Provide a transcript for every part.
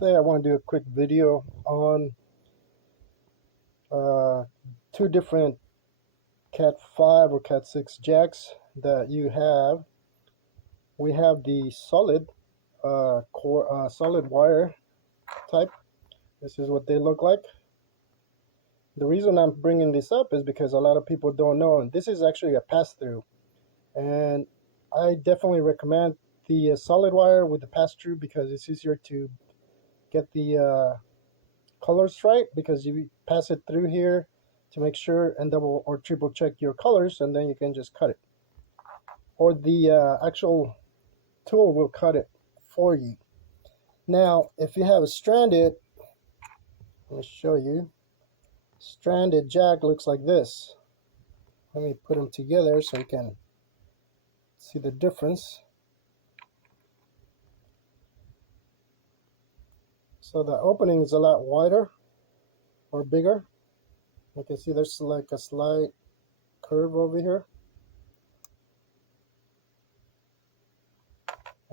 Today I want to do a quick video on uh, two different Cat 5 or Cat 6 jacks that you have. We have the solid wire type. This is what they look like. The reason I'm bringing this up is because a lot of people don't know, and this is actually a pass-through. And I definitely recommend the solid wire with the pass-through because it's easier to get the colors right, because you pass it through here to make sure and double or triple check your colors, and then you can just cut it, or the actual tool will cut it for you. Now if you have a stranded, let me show you, stranded jack looks like this. Let me put them together so you can see the difference. So the opening is a lot wider or bigger. You can see there's like a slight curve over here.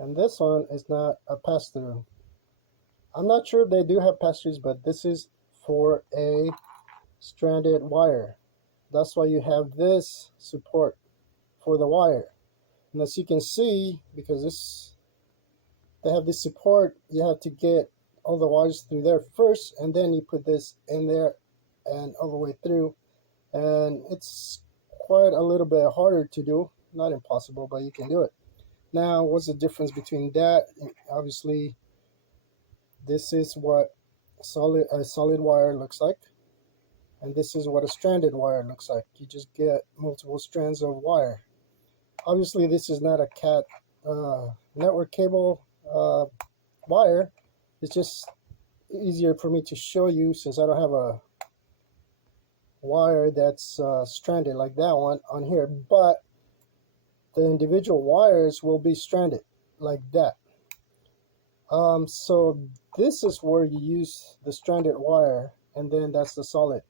And this one is not a pass-through. I'm not sure if they do have pass-throughs, but this is for a stranded wire. That's why you have this support for the wire. And as you can see, because they have this support, you have to get all the wires through there first, and then you put this in there and all the way through. And it's quite a little bit harder to do. Not impossible, but you can do it. Now, what's the difference between that? Obviously, this is what a solid wire looks like, and this is what a stranded wire looks like. You just get multiple strands of wire. Obviously, this is not a Cat network cable wire. It's just easier for me to show you since I don't have a wire that's stranded like that one on here, but the individual wires will be stranded like that. So this is where you use the stranded wire, and then that's the solid.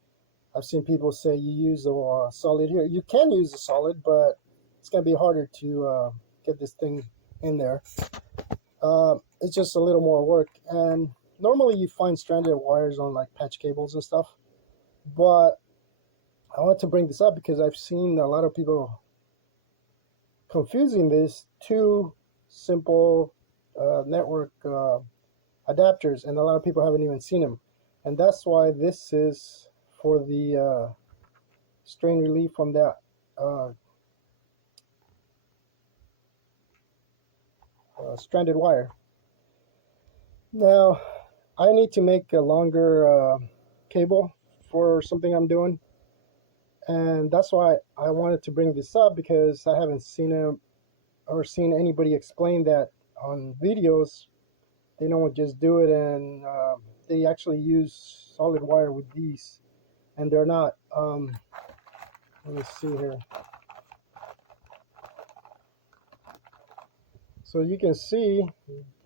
I've seen people say you use the solid here. You can use the solid, but it's going to be harder to get this thing in there. It's just a little more work. And normally you find stranded wires on like patch cables and stuff. But I want to bring this up because I've seen a lot of people confusing this two simple network adapters, and a lot of people haven't even seen them. And that's why this is for the strain relief from that stranded wire. Now I need to make a longer cable for something I'm doing, and that's why I wanted to bring this up, because I haven't seen it or seen anybody explain that on videos. They don't just do it, and they actually use solid wire with these, and they're not let me see here. So you can see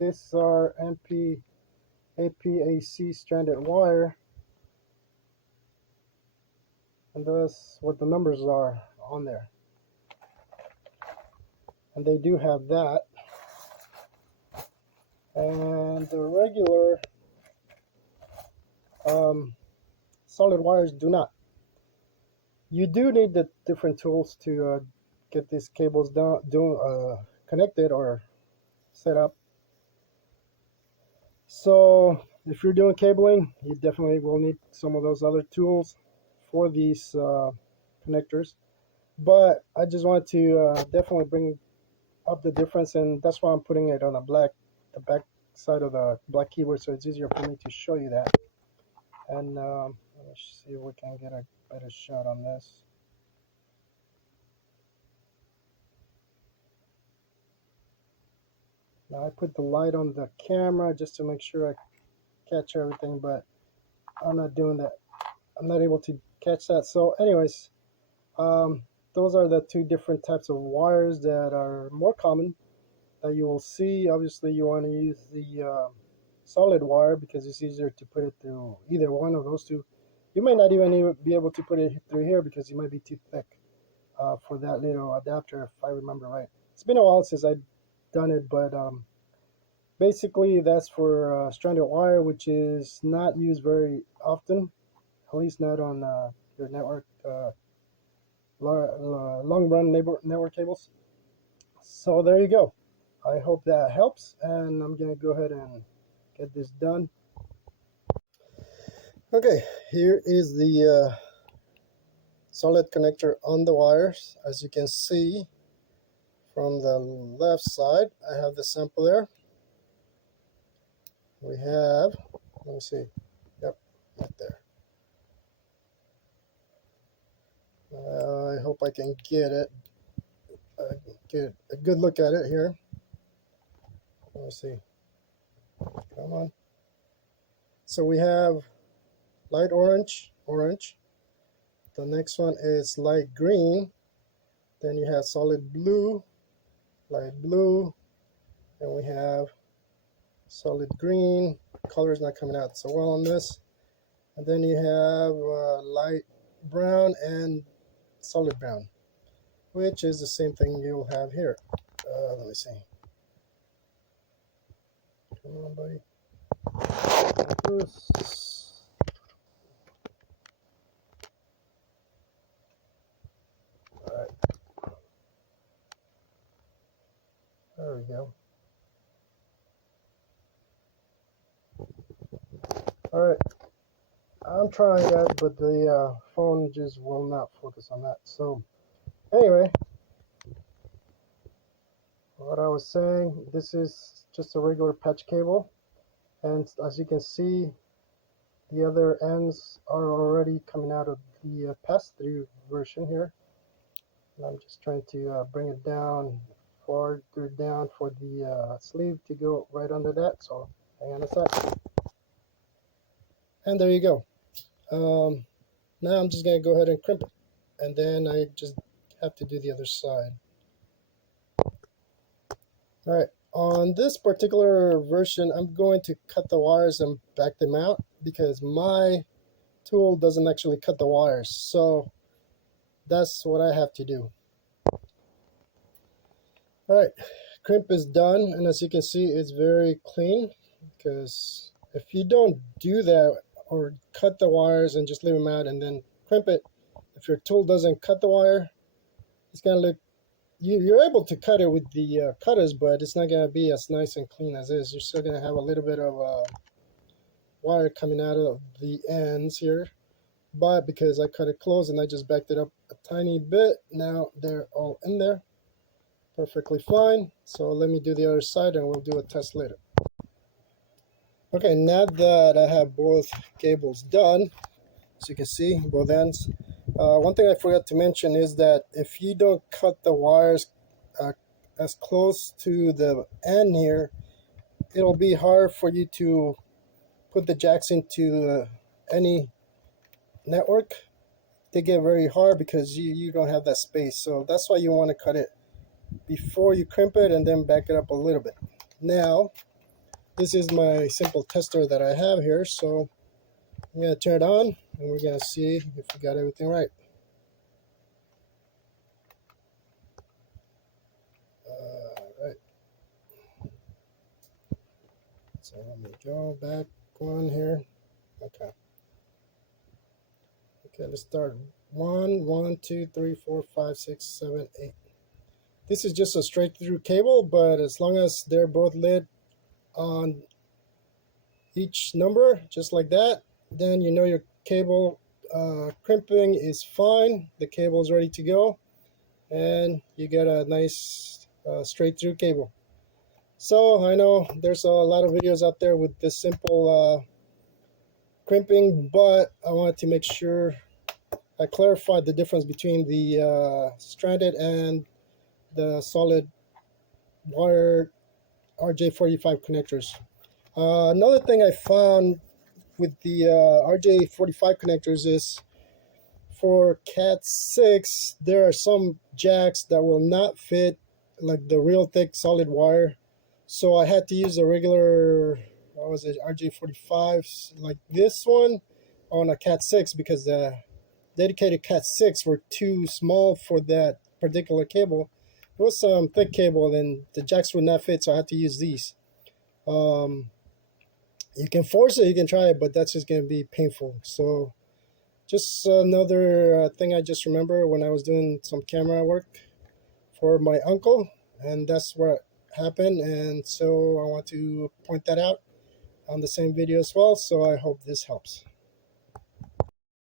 these are APAC stranded wire, and that's what the numbers are on there. And they do have that. And the regular solid wires do not. You do need the different tools to get these cables connected or set up. So if you're doing cabling, you definitely will need some of those other tools for these connectors. But I just wanted to definitely bring up the difference, and that's why I'm putting it on the back side of the black keyboard, so it's easier for me to show you that. And let's see if we can get a better shot on this. Now I put the light on the camera just to make sure I catch everything, but I'm not doing that. I'm not able to catch that. So anyways, those are the two different types of wires that are more common that you will see. Obviously you want to use the solid wire because it's easier to put it through either one of those two. You may not even be able to put it through here because it might be too thick for that little adapter, if I remember right. It's been a while since I've done it, but basically that's for stranded wire, which is not used very often, at least not on your network, long run network cables. So there you go. I hope that helps, and I'm gonna go ahead and get this done. Okay, here is the solid connector on the wires. As you can see from the left side, I have the sample there. We have, let me see, yep, right there. I hope I can get it, get a good look at it here. Let me see, come on. So we have light orange, orange. The next one is light green. Then you have solid blue, light blue, and we have solid green. Color is not coming out so well on this. And then you have light brown and solid brown, which is the same thing you'll have here. Let me see. Come on, buddy. All right. There we go. All right. I'm trying that, but the phone just will not focus on that. So anyway, what I was saying, this is just a regular patch cable, and as you can see, the other ends are already coming out of the pass-through version here. And I'm just trying to bring it down, farther down for the sleeve to go right under that. So hang on a sec. And there you go. Now I'm just going to go ahead and crimp it. And then I just have to do the other side. All right. On this particular version, I'm going to cut the wires and back them out because my tool doesn't actually cut the wires. So that's what I have to do. All right, crimp is done, and as you can see, it's very clean, because if you don't do that or cut the wires and just leave them out and then crimp it, if your tool doesn't cut the wire, it's gonna look, you're able to cut it with the cutters, but it's not gonna be as nice and clean as is. You're still gonna have a little bit of wire coming out of the ends here, but because I cut it close and I just backed it up a tiny bit, now they're all in there perfectly fine. So let me do the other side and we'll do a test later. Okay, now that I have both cables done, as you can see, both ends, one thing I forgot to mention is that if you don't cut the wires as close to the end here, it'll be hard for you to put the jacks into any network. They get very hard because you don't have that space. So that's why you want to cut it before you crimp it and then back it up a little bit. Now, this is my simple tester that I have here, so I'm going to turn it on and we're going to see if we got everything right. Right. So let me go back one here. Okay. Okay, let's start. 1, 2, 3, 4, 5, 6, 7, 8. This is just a straight through cable, but as long as they're both lit on each number, just like that, then you know your cable crimping is fine. The cable is ready to go, and you get a nice straight through cable. So I know there's a lot of videos out there with this simple crimping, but I wanted to make sure I clarified the difference between the stranded and the solid wire Rj45 connectors. Another thing I found with the Rj45 connectors is for Cat 6, there are some jacks that will not fit like the real thick solid wire. So I had to use a regular, what was it, Rj45 like this one on a Cat 6 because the dedicated Cat 6 were too small for that particular cable. It was some thick cable and the jacks would not fit, so I had to use these. You can force it, you can try it, but that's just going to be painful. So just another thing I just remember when I was doing some camera work for my uncle, and that's what happened. And so I want to point that out on the same video as well. So I hope this helps.